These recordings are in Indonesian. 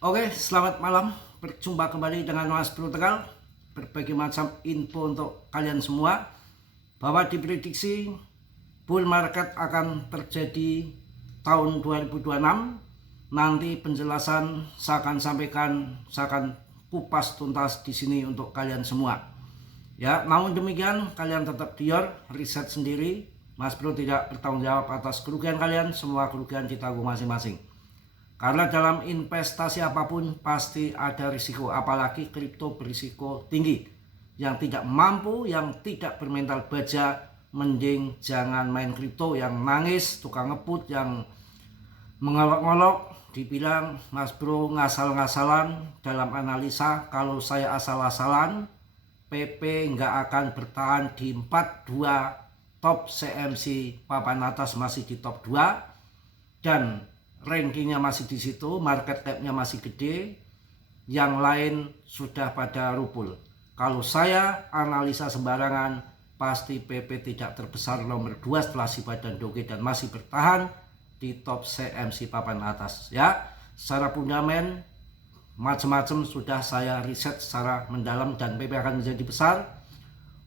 Oke, selamat malam. Berjumpa kembali dengan Mas Bro Tegal. Berbagai macam info untuk kalian semua bahwa diprediksi bull market akan terjadi tahun 2026. Nanti penjelasan saya akan sampaikan, saya akan kupas tuntas di sini untuk kalian semua. Ya, namun demikian kalian tetap dior, riset sendiri. Mas Bro tidak bertanggung jawab atas kerugian kalian, semua kerugian ditanggung masing-masing. Karena dalam investasi apapun pasti ada risiko, apalagi kripto berisiko tinggi. Yang tidak mampu, yang tidak bermental baja, mending jangan main kripto. Yang nangis, tukang ngebut, yang mengolok-ngolok, dibilang Mas Bro ngasal-ngasalan dalam analisa. Kalau saya asal-asalan, PP nggak akan bertahan di 42 top CMC papan atas, masih di top 2 dan rankingnya masih di situ, market capnya masih gede, yang lain sudah pada rupul. Kalau saya analisa sembarangan, pasti PP tidak terbesar nomor 2 setelah Shiba dan Doge dan masih bertahan di top CMC papan atas. Ya, secara fundament macam-macam sudah saya riset secara mendalam dan PP akan menjadi besar.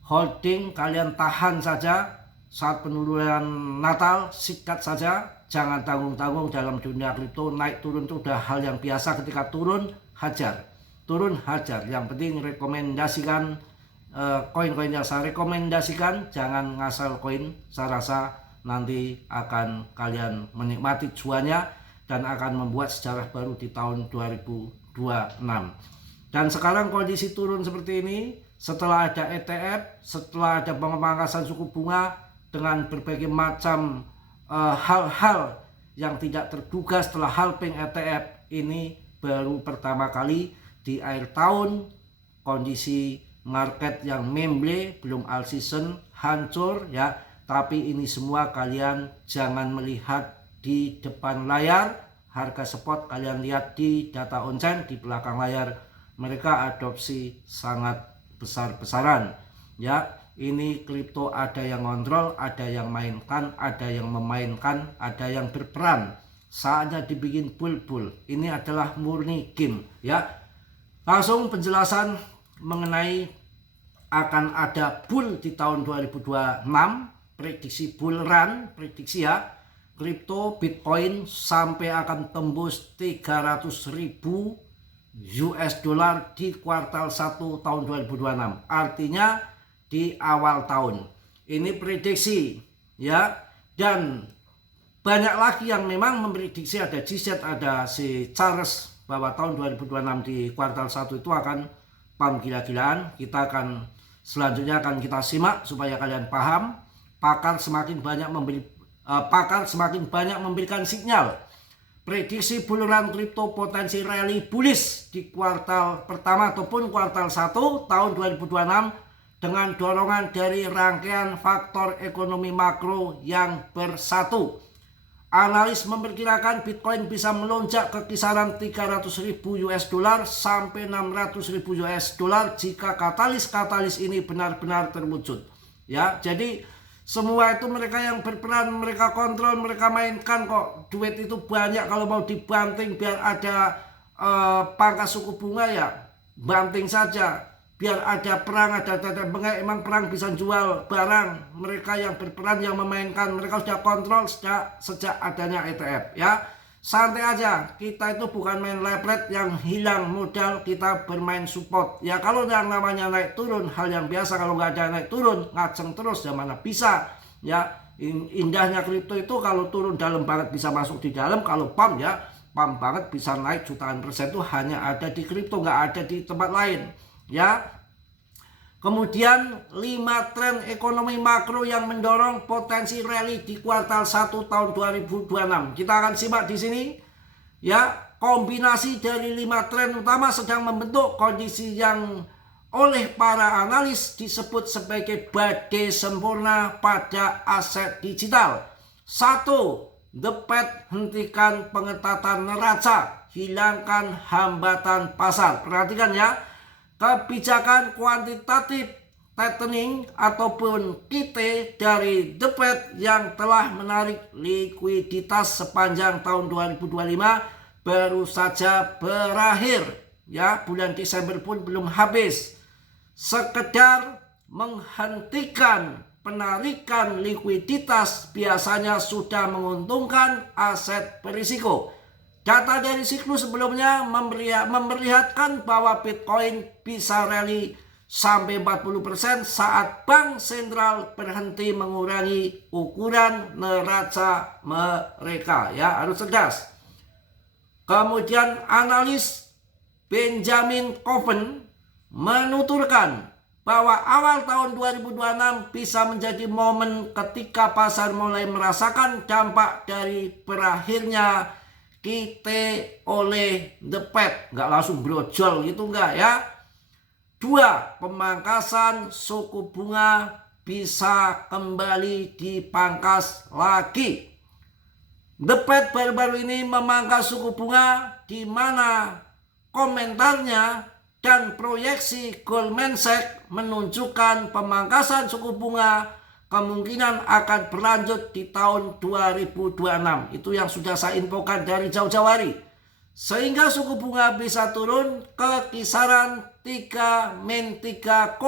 Holding kalian tahan saja saat penurunan Natal, sikat saja. Jangan tanggung-tanggung dalam dunia kripto. Naik turun itu udah hal yang biasa. Ketika turun, hajar. Turun, hajar. Yang penting rekomendasikan koin-koin yang saya rekomendasikan. Jangan ngasal koin. Saya rasa nanti akan kalian menikmati cuannya dan akan membuat sejarah baru di tahun 2026. Dan sekarang kondisi turun seperti ini, setelah ada ETF, setelah ada pemangkasan suku bunga dengan berbagai macam hal-hal yang tidak terduga setelah halving ETF ini baru pertama kali di akhir tahun. Kondisi market yang memble, belum all season, hancur ya. Tapi ini semua kalian jangan melihat di depan layar. Harga spot kalian lihat di data on-chain, di belakang layar mereka adopsi sangat besar-besaran ya. Ini kripto ada yang ngontrol, ada yang mainkan, ada yang memainkan, ada yang berperan. Saatnya dibikin bull. Ini adalah murni game ya. Langsung penjelasan mengenai akan ada bull di tahun 2026. Prediksi bull run, prediksi ya. Kripto Bitcoin sampai akan tembus 300.000 US dollar di kuartal 1 tahun 2026. Artinya di awal tahun. Ini prediksi ya. Dan banyak lagi yang memang memprediksi, ada GZ, ada si Charles, bahwa tahun 2026 di kuartal 1 itu akan pump gila-gilaan. Kita akan selanjutnya akan kita simak supaya kalian paham. Pakar semakin banyak memberikan sinyal. Prediksi buluran kripto potensi rally bullish di kuartal pertama ataupun kuartal 1 tahun 2026 dengan dorongan dari rangkaian faktor ekonomi makro yang bersatu. Analis memperkirakan Bitcoin bisa melonjak ke kisaran 300.000 US dollar sampai 600.000 US dollar jika katalis-katalis ini benar-benar terwujud. Ya, jadi semua itu mereka yang berperan, mereka kontrol, mereka mainkan kok. Duit itu banyak, kalau mau dibanting biar ada pangkas suku bunga ya banting saja. Biar ada perang, ada bengek, emang perang bisa jual barang. Mereka yang berperan, yang memainkan, mereka sudah kontrol sejak adanya ETF ya. Santai aja, kita itu bukan main lepret yang hilang modal, kita bermain support ya. Kalau yang namanya naik turun hal yang biasa, kalau nggak ada naik turun ngaceng terus ya mana bisa ya. Indahnya kripto itu kalau turun dalam banget bisa masuk di dalam, kalau pump ya pump banget bisa naik jutaan persen itu hanya ada di kripto, nggak ada di tempat lain ya. Kemudian 5 tren ekonomi makro yang mendorong potensi rally di kuartal 1 tahun 2026. Kita akan simak di sini ya. Kombinasi dari 5 tren utama sedang membentuk kondisi yang oleh para analis disebut sebagai badai sempurna pada aset digital. 1. The Fed hentikan pengetatan neraca, hilangkan hambatan pasar. Perhatikan ya. Kebijakan kuantitatif tightening ataupun QT dari The Fed yang telah menarik likuiditas sepanjang tahun 2025 baru saja berakhir. Ya, bulan Desember pun belum habis. Sekedar menghentikan penarikan likuiditas biasanya sudah menguntungkan aset berisiko. Data dari siklus sebelumnya memperlihatkan bahwa Bitcoin bisa rally sampai 40% saat bank sentral berhenti mengurangi ukuran neraca mereka. Ya, harus cerdas. Kemudian analis Benjamin Coven menuturkan bahwa awal tahun 2026 bisa menjadi momen ketika pasar mulai merasakan dampak dari berakhirnya QT oleh The Fed. Nggak langsung brojol gitu nggak ya. 2. Pemangkasan suku bunga bisa kembali dipangkas lagi. The Fed baru-baru ini memangkas suku bunga, di mana komentarnya dan proyeksi Goldman Sachs menunjukkan pemangkasan suku bunga kemungkinan akan berlanjut di tahun 2026. Itu yang sudah saya infokan dari jauh-jauh hari. Sehingga suku bunga bisa turun ke kisaran 3,25%.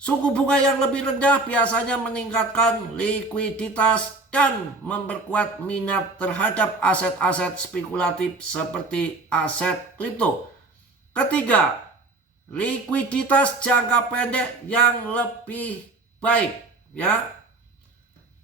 Suku bunga yang lebih rendah biasanya meningkatkan likuiditas dan memperkuat minat terhadap aset-aset spekulatif seperti aset kripto. Ketiga, likuiditas jangka pendek yang lebih baik. Ya,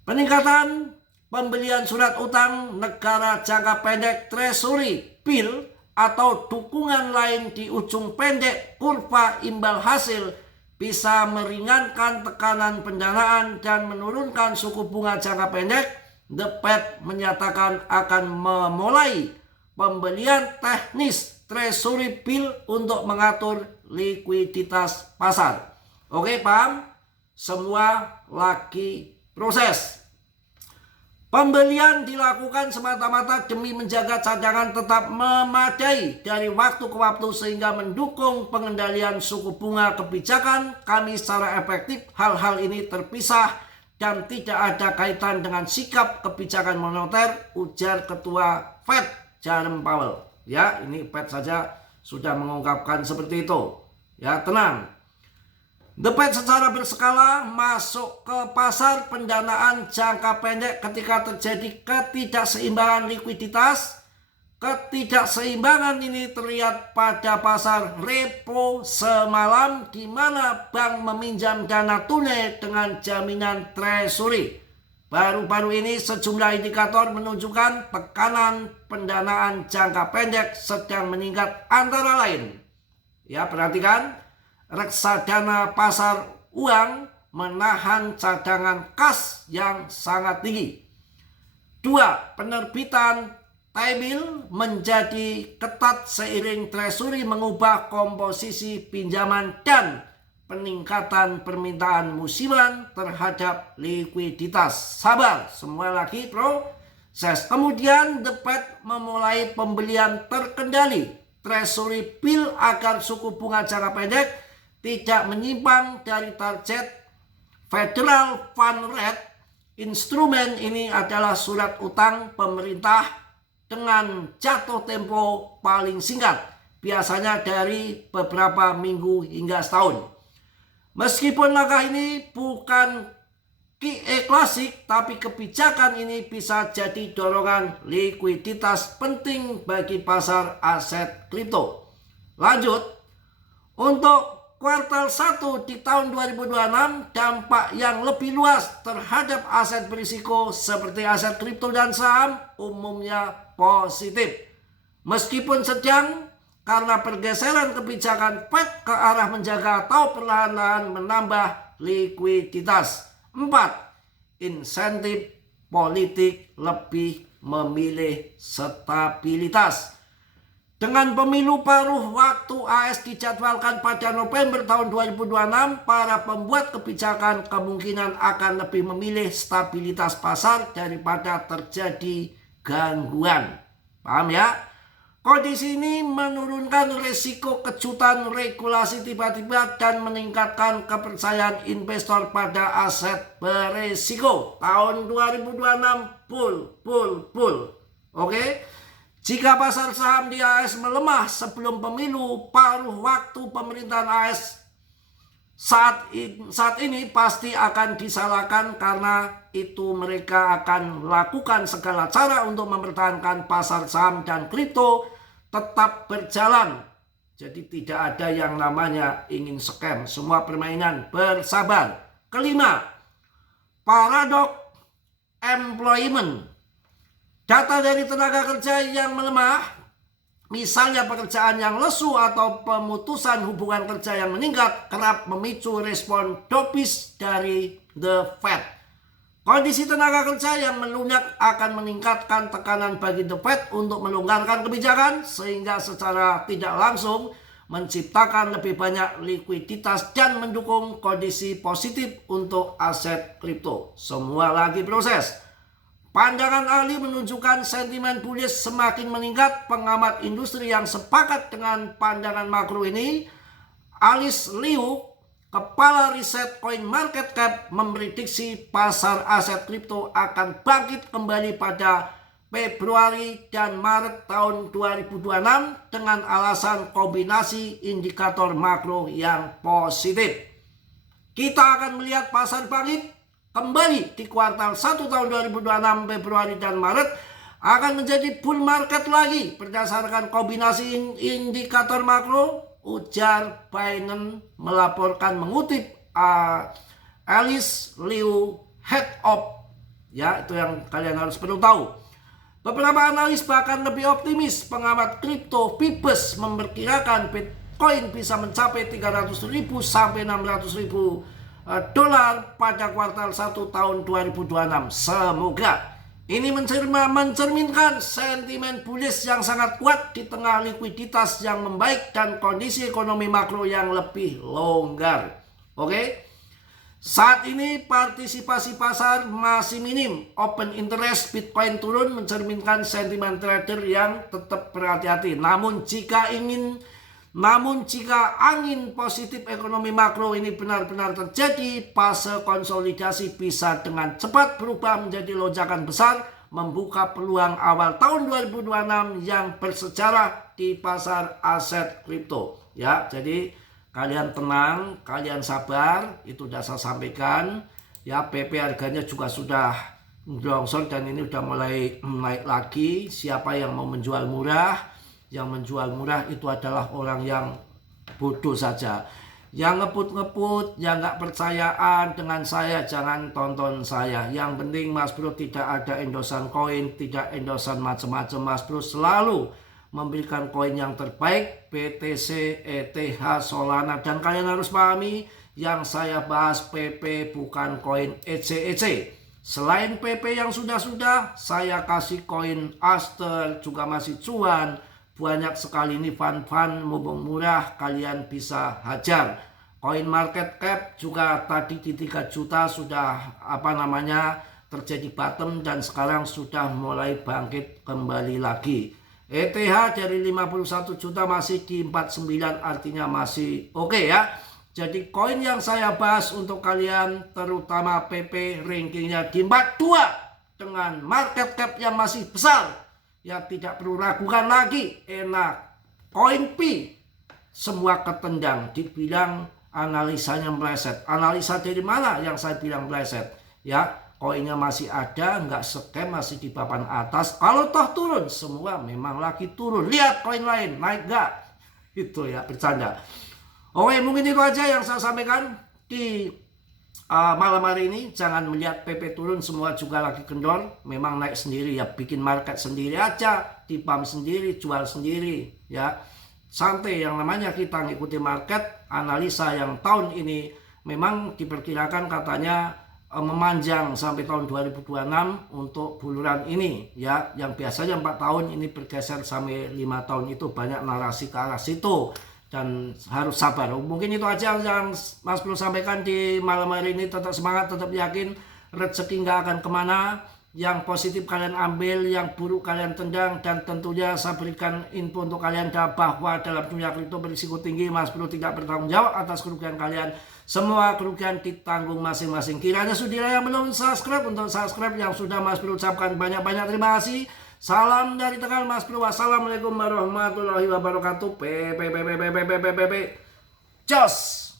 peningkatan pembelian surat utang negara jangka pendek treasury bill atau dukungan lain di ujung pendek kurva imbal hasil bisa meringankan tekanan pendanaan dan menurunkan suku bunga jangka pendek. The Fed menyatakan akan memulai pembelian teknis treasury bill untuk mengatur likuiditas pasar. Oke, paham? Semua lagi proses. Pembelian dilakukan semata-mata demi menjaga cadangan tetap memadai dari waktu ke waktu sehingga mendukung pengendalian suku bunga kebijakan kami secara efektif. Hal-hal ini terpisah dan tidak ada kaitan dengan sikap kebijakan moneter, ujar Ketua Fed Jerome Powell. Ya, ini Fed saja sudah mengungkapkan seperti itu. Ya, tenang. The Fed secara berskala masuk ke pasar pendanaan jangka pendek ketika terjadi ketidakseimbangan likuiditas. Ketidakseimbangan ini terlihat pada pasar repo semalam, di mana bank meminjam dana tunai dengan jaminan treasury. Baru-baru ini sejumlah indikator menunjukkan tekanan pendanaan jangka pendek sedang meningkat, antara lain. Ya, perhatikan. Reksadana pasar uang menahan cadangan kas yang sangat tinggi. 2. Penerbitan T-bill menjadi ketat seiring treasury mengubah komposisi pinjaman dan peningkatan permintaan musiman terhadap likuiditas. Sabar, semua lagi proses. Kemudian The Fed memulai pembelian terkendali treasury bill agar suku bunga jangka pendek tidak menyimpang dari target Federal Fund Rate. Instrumen ini adalah surat utang pemerintah dengan jatuh tempo paling singkat, biasanya dari beberapa minggu hingga setahun. Meskipun langkah ini bukan QE klasik, tapi kebijakan ini bisa jadi dorongan likuiditas penting bagi pasar aset kripto. Lanjut, untuk kuartal 1 di tahun 2026, dampak yang lebih luas terhadap aset berisiko seperti aset kripto dan saham umumnya positif. Meskipun sedang, karena pergeseran kebijakan Fed ke arah menjaga atau perlahan-lahan menambah likuiditas. 4. Insentif politik lebih memilih stabilitas. Dengan pemilu paruh waktu AS dijadwalkan pada November tahun 2026, para pembuat kebijakan kemungkinan akan lebih memilih stabilitas pasar daripada terjadi gangguan. Paham ya? Kondisi ini menurunkan risiko kejutan regulasi tiba-tiba dan meningkatkan kepercayaan investor pada aset berisiko. Tahun 2026 full. Oke, jika pasar saham di AS melemah sebelum pemilu, paruh waktu pemerintahan AS saat ini pasti akan disalahkan, karena itu mereka akan lakukan segala cara untuk mempertahankan pasar saham dan kripto tetap berjalan. Jadi tidak ada yang namanya ingin scam, semua permainan bersabar. Kelima, paradok employment. Data dari tenaga kerja yang melemah, misalnya pekerjaan yang lesu atau pemutusan hubungan kerja yang meningkat, kerap memicu respon dovish dari The Fed. Kondisi tenaga kerja yang melunak akan meningkatkan tekanan bagi The Fed untuk melonggarkan kebijakan, sehingga secara tidak langsung menciptakan lebih banyak likuiditas dan mendukung kondisi positif untuk aset kripto. Semua lagi proses. Pandangan ahli menunjukkan sentimen bullish semakin meningkat. Pengamat industri yang sepakat dengan pandangan makro ini, Alice Liu, kepala riset CoinMarketCap, memprediksi pasar aset kripto akan bangkit kembali pada Februari dan Maret tahun 2026 dengan alasan kombinasi indikator makro yang positif. Kita akan melihat pasar bangkit kembali di kuartal 1 tahun 2026, Februari dan Maret akan menjadi bull market lagi berdasarkan kombinasi indikator makro, ujar Binance melaporkan mengutip Alice Liu, Head of, ya itu yang kalian harus perlu tahu. Beberapa analis bahkan lebih optimis. Pengamat kripto Phoebus memperkirakan Bitcoin bisa mencapai 300.000 sampai 600.000 dolar pada kuartal 1 tahun 2026. Semoga ini mencerminkan sentimen bullish yang sangat kuat di tengah likuiditas yang membaik dan kondisi ekonomi makro yang lebih longgar. Oke. Saat ini partisipasi pasar masih minim. Open interest Bitcoin turun mencerminkan sentimen trader yang tetap berhati-hati. Namun jika angin positif ekonomi makro ini benar-benar terjadi, fase konsolidasi bisa dengan cepat berubah menjadi lonjakan besar, membuka peluang awal tahun 2026 yang bersejarah di pasar aset kripto. Ya, jadi kalian tenang, kalian sabar, itu sudah saya sampaikan. Ya, PP harganya juga sudah longsor dan ini sudah mulai naik lagi. Siapa yang mau menjual murah? Yang menjual murah itu adalah orang yang bodoh saja. Yang ngebut-ngebut, yang nggak percayaan dengan saya, jangan tonton saya. Yang penting Mas Bro tidak ada endosan koin, tidak endosan macam-macam. Mas Bro selalu memberikan koin yang terbaik, BTC, ETH, Solana. Dan kalian harus pahami, yang saya bahas PP bukan koin ECEC. Selain PP yang sudah-sudah, saya kasih koin Aster juga masih cuan. Banyak sekali ini fun-fun, mumpung murah, kalian bisa hajar. CoinMarketCap juga tadi di 3 juta sudah terjadi bottom dan sekarang sudah mulai bangkit kembali lagi. ETH dari 51 juta masih di 49, artinya masih oke ya. Jadi koin yang saya bahas untuk kalian terutama PP rankingnya di 42 dengan market cap yang masih besar. Ya tidak perlu ragukan lagi, enak. Koin P semua ketendang, dibilang analisanya meleset. Analisa dari mana yang saya bilang meleset? Ya, koinnya masih ada, nggak scam, masih di papan atas. Kalau toh turun, semua memang lagi turun. Lihat koin lain, naik nggak? Itu ya, bercanda. Oke, mungkin itu aja yang saya sampaikan di malam hari ini. Jangan melihat PP turun semua juga lagi kendor, memang naik sendiri ya, bikin market sendiri aja, dipam sendiri, jual sendiri ya, santai. Yang namanya kita ngikuti market. Analisa yang tahun ini memang diperkirakan katanya memanjang sampai tahun 2026 untuk buluran ini ya, yang biasanya 4 tahun ini bergeser sampai 5 tahun. Itu banyak narasi ke arah situ dan harus sabar. Mungkin itu aja yang Mas Bro sampaikan di malam hari ini. Tetap semangat, tetap yakin, rezeki nggak akan kemana. Yang positif kalian ambil, yang buruk kalian tendang. Dan tentunya saya berikan info untuk kalian bahwa dalam dunia kripto berisiko tinggi. Mas Bro tidak bertanggung jawab atas kerugian kalian. Semua kerugian ditanggung masing-masing. Kiranya saudara yang belum subscribe, untuk subscribe. Yang sudah Mas Bro ucapkan banyak-banyak terima kasih. Salam dari Tegal Mas Bro. Wassalamualaikum warahmatullahi wabarakatuh. Jos.